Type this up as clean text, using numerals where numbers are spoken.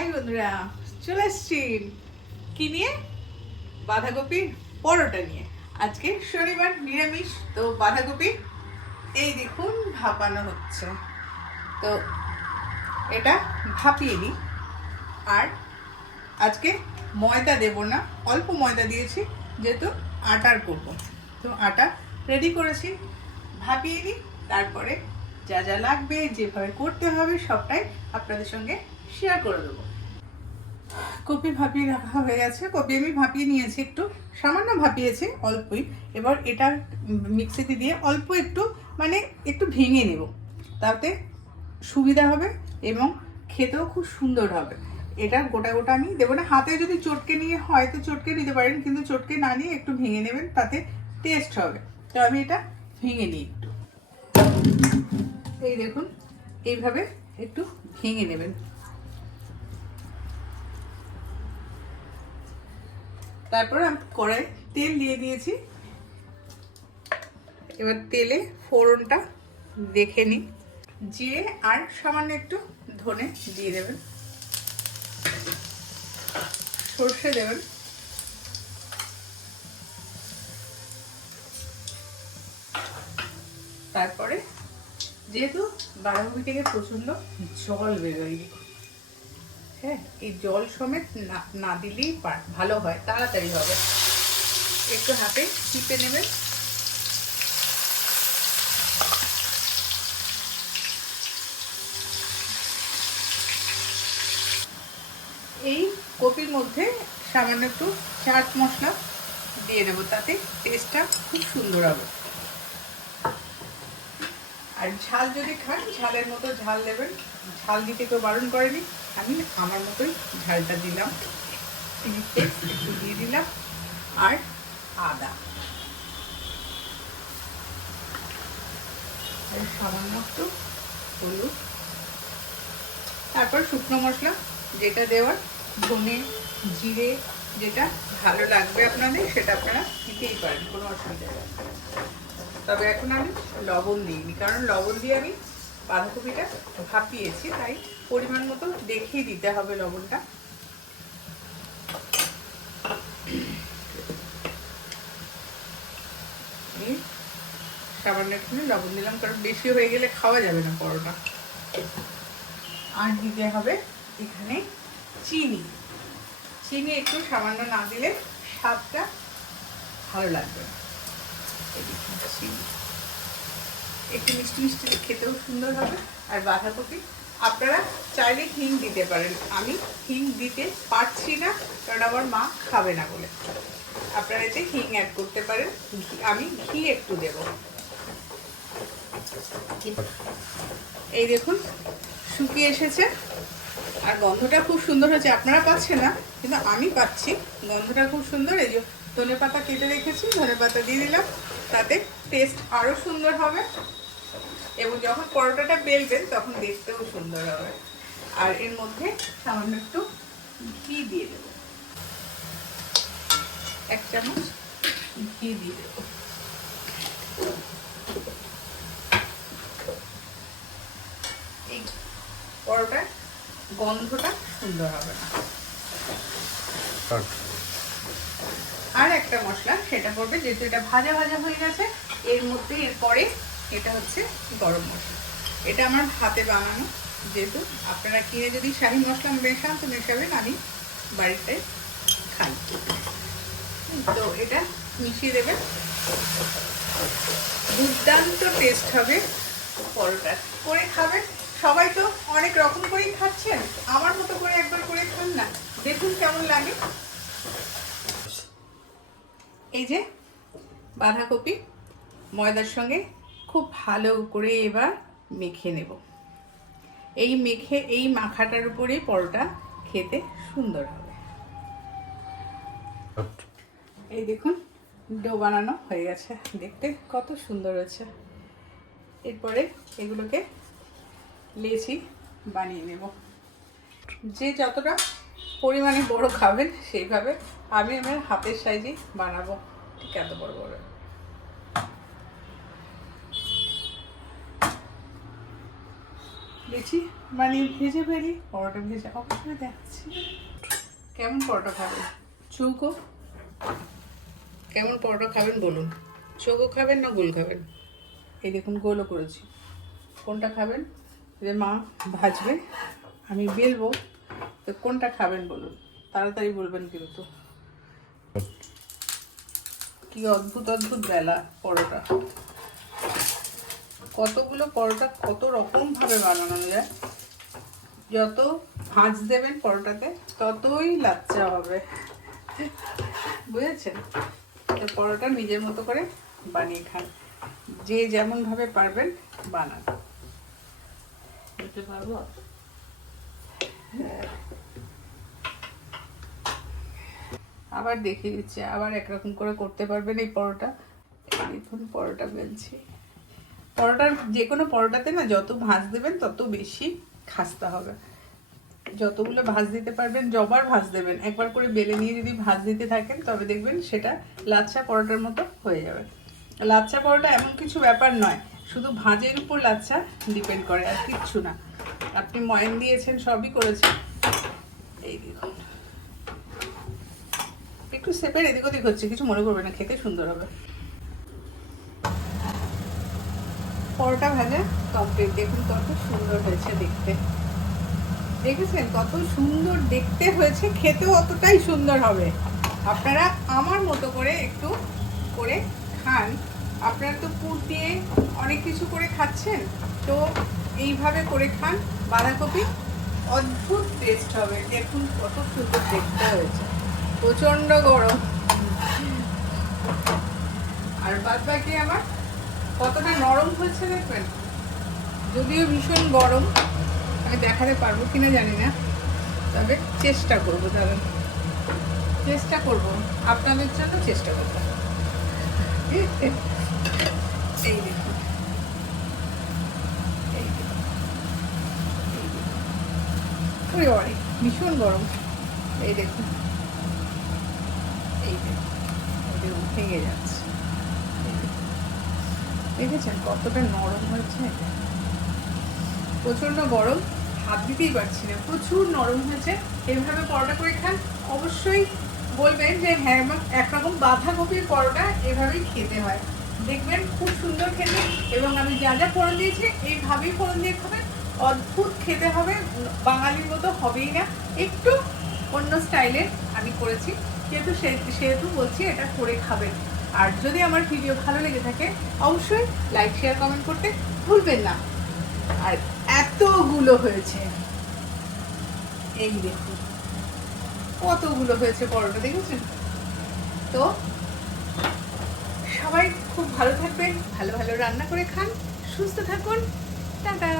High বন্ধুরা, চলে এসছি কি নিয়ে? বাঁধাকপির পরোটা নিয়ে। আজকে শনিবার, নিরামিষ, তো বাঁধাকপি এই দেখুন ভাপানো হচ্ছে। তো এটা ভাপিয়ে নিই। আর আজকে ময়দা দেব না, অল্প ময়দা দিয়েছি যেহেতু আটার করব। তো আটা রেডি করেছি, ভাপিয়ে নিই। তারপরে যা যা লাগবে, যেভাবে করতে হবে সবটাই আপনাদের সঙ্গে শেয়ার করে দেবো। কপি ভাপিয়ে রাখা হয়ে গেছে। কপি আমি ভাপিয়ে নিয়েছি, একটু সামান্য ভাপিয়েছি, অল্পই। এবার এটা মিক্সিতে দিয়ে অল্প একটু একটু ভেঙে নেব, তাতে সুবিধা হবে এবং খেতেও খুব সুন্দর হবে। এটা গোটা গোটা আমি দেবো না, হাতে যদি চটকে নিয়ে হয় তো চটকে নিতে পারেন, কিন্তু চটকে না নিয়ে একটু ভেঙে নেবেন, তাতে টেস্ট হবে। তো আমি এটা ভেঙে নিই একটু। এই দেখুন, এইভাবে একটু ভেঙে নেবেন। তারপর আমি কড়াই তেল দিয়ে দিয়েছি। এবার তেলে ফোড়নটা দেখে নিই। জিরে আর সামান্য একটু ধনে দিয়ে দেবেন, সর্ষে দেবেন, তারপরে যেহেতু বাঁধাকপি থেকে প্রচন্ড জল বেরোয়, হ্যাঁ, এই জল সমেত না দিলেই ভালো হয়, তাড়াতাড়ি হবে। একটু হাতে চিপে নেবেন। এই কপির মধ্যে সামান্য একটু চাট মশলা দিয়ে দেবো, তাতে টেস্টটা খুব সুন্দর হবে। আর ঝাল যদি খান, ঝালের মতো ঝাল দেবেন। ঝাল দিতে কেউ বারণ করেনি, আমি আমার মতোই ঝালটা দিলাম। একটু দিয়ে দিলাম, আর আদা, আর সামান্য একটু হলুদ। তারপর শুকনো মশলা যেটা দেওয়ার, ধনে, জিরে, যেটা ভালো লাগবে আপনাদের সেটা আপনারা দিতেই পারেন, কোনো অসুবিধা নেই। তবে এখন আমি লবণ দিইনি, কারণ লবণ দিয়ে আমি বাঁধাকপিটা ভাপিয়েছি, তাই পরিমাণ মতো দেখেই দিতে হবে লবণটা। সামান্য একটু লবণ দিলাম, কারণ বেশি হয়ে গেলে খাওয়া যাবে না পরোটা। আর দিতে হবে এখানে চিনি। চিনি একটু সামান্য না দিলে স্বাদটা ভালো লাগবে না। চিনি একটু মিষ্টি মিষ্টি খেতেও সুন্দর হবে। আর বাঁধাকপি আপনারা চাইলে হিং দিতে পারেন, আমি হিং দিতে পারছি না কারণ আমার মা খাবে না বলে। আপনারা এতে হিং অ্যাড করতে পারেন। আমি ঘি একটু দেব। এই দেখুন শুকিয়ে এসেছে, আর গন্ধটা খুব সুন্দর হচ্ছে। আপনারা পাচ্ছেন না, কিন্তু আমি পাচ্ছি, গন্ধটা খুব সুন্দর। এই যে ধনেপাতা কেটে রেখেছি, ধনেপাতা দিয়ে দিলাম, তাতে টেস্ট আরও সুন্দর হবে এবং যখন পরোটাটা বেলবেন তখন দেখতেও সুন্দর হবে। আর এর মধ্যে সামান্য একটু ঘি দিয়ে দেব, 1 চামচ ঘি দিয়ে দেব। এই পরোটার গন্ধটা সুন্দর হবে না। আর একটা মশলা, সেটা পড়বে, যেহেতু এটা ভাজা ভাজা হয়ে গেছে, এর মধ্যে এরপরে এটা হচ্ছে গরম মশলা। এটা আমার হাতে বানানো, যেহেতু আপনারা কিনে যদি শাহি মশলা মেশান তো মেশাবেন, আমি বাড়িতে খাই। তো এটা মিশিয়ে দেবেন, দুর্দান্ত টেস্ট হবে পরোটা। করে খাবেন, সবাই তো অনেক রকম করেই খাচ্ছেন, আমার মতো করে একবার করে খান না, দেখুন কেমন লাগে। এই যে বাঁধাকপি ময়দার সঙ্গে খুব ভালো করে এবার মেখে নেব। এই মাখাটার উপরেই পরোটা খেতে সুন্দর হবে। এই দেখুন ডো বানানো হয়ে গেছে, দেখতে কত সুন্দর হয়েছে। এরপরে এগুলোকে লেচি বানিয়ে নেব। যে যতটা পরিমাণে বড় খাবেন সেইভাবে, আমি আমার হাতের সাইজেই বানাবো, ঠিক এত বড় বড়। বেশি মানে ভেজে ফেলি, পরোটা ভেজে অবশ্যই দেখাচ্ছি। কেমন পরোটা খাবেন চৌকো? কেমন পরোটা খাবেন বলুন? চৌকো খাবেন না গোল খাবেন? এই দেখুন গোলও করেছি। কোনটা খাবেন? যে মা ভাজবে, আমি বেলবো, তো কোনটা খাবেন বলুন? তাড়াতাড়ি বলবেন কিন্তু। কি অদ্ভুত অদ্ভুত বেলা পরোটা। কতগুলো পরোটা কত রকম ভাবে বানানো যায়। যত ভাঁজ দেবেন পরোটাতে ততই লাচ্চা হবে, বুঝেছেন? তো পরোটা নিজের মতো করে বানিয়ে খান, যে যেমন ভাবে পারবেন বানান। পারবো? আবার দেখিয়ে দিচ্ছি, আবার একরকম করে করতে পারবেন এই পরোটা। দেখুন পরোটা বেলছি। পরোটার যে কোনো পরোটাতে না যত ভাঁজ দেবেন তত বেশি খাস্তা হবে। যতগুলো ভাঁজ দিতে পারবেন, যবার ভাঁজ দেবেন, একবার করে বেলে নিয়ে যদি ভাঁজ দিতে থাকেন তবে দেখবেন সেটা লাচ্ছা পরোটার মতো হয়ে যাবে। লাচ্ছা পরোটা এমন কিছু ব্যাপার নয়, শুধু ভাঁজের উপর লাচ্ছা ডিপেন্ড করে, আর কিচ্ছু না। আপনি ময়ান দিয়েছেন, সবই করেছেন। এই দেখুন একটু সেপের এদিক ওদিক হচ্ছে, কিছু মনে করবে না, খেতে সুন্দর হবে। পরোটা ভাজা কমপ্লিট। দেখুন কত সুন্দর হয়েছে দেখতে, দেখেছেন কত সুন্দর দেখতে হয়েছে, খেতেও অতটাই সুন্দর হবে। আপনারা আমার মতো করে একটু করে খান। আপনারা তো পুর দিয়ে অনেক কিছু করে খাচ্ছেন, তো এইভাবে করে খান। বাঁধাকপি অদ্ভুত টেস্ট হবে। দেখুন কত সুন্দর দেখতে হয়েছে, প্রচণ্ড গরম। আর বাদ বাকি আমার কতটা নরম হয়েছে দেখবেন, যদিও ভীষণ গরম, আমি দেখাতে পারবো কিনা জানি না, তবে চেষ্টা করবো দাদা, চেষ্টা করব, আপনাদের জন্য চেষ্টা করবো। এই দেখুন, ভীষণ গরম। এই দেখুন, এই দেখুন ভেঙে যাচ্ছে, দেখেছেন কতটা নরম হয়েছে? প্রচন্ড গরম, হাত দিতেই পারছি না, প্রচুর নরম হয়েছে। এইভাবে পরোটা করে খান, অবশ্যই বলবেন যে হ্যাঁ একরকম বাঁধাকপির পরোটা এভাবেই খেতে হয়, দেখবেন খুব সুন্দর খেতে। এবং আমি যা যা ফোড়ন দিয়েছি এইভাবেই ফোড়ন দিয়ে খাবেন, অদ্ভুত খেতে হবে, বাঙালির মতো হবেই না, একটু অন্য স্টাইলে আমি করেছি, সেহেতু বলছি এটা করে খাবেন। আর যদি আমার ভিডিও ভালো লেগে থাকে অবশ্যই লাইক শেয়ার কমেন্ট করতে ভুলবেন না। আর এতগুলো হয়েছে, এই দেখুন কতগুলো হয়েছে পরোটা, দেখেছেন তো? সবাই খুব ভালো থাকবেন, ভালো ভালো রান্না করে খান, সুস্থ থাকুন, টাটা।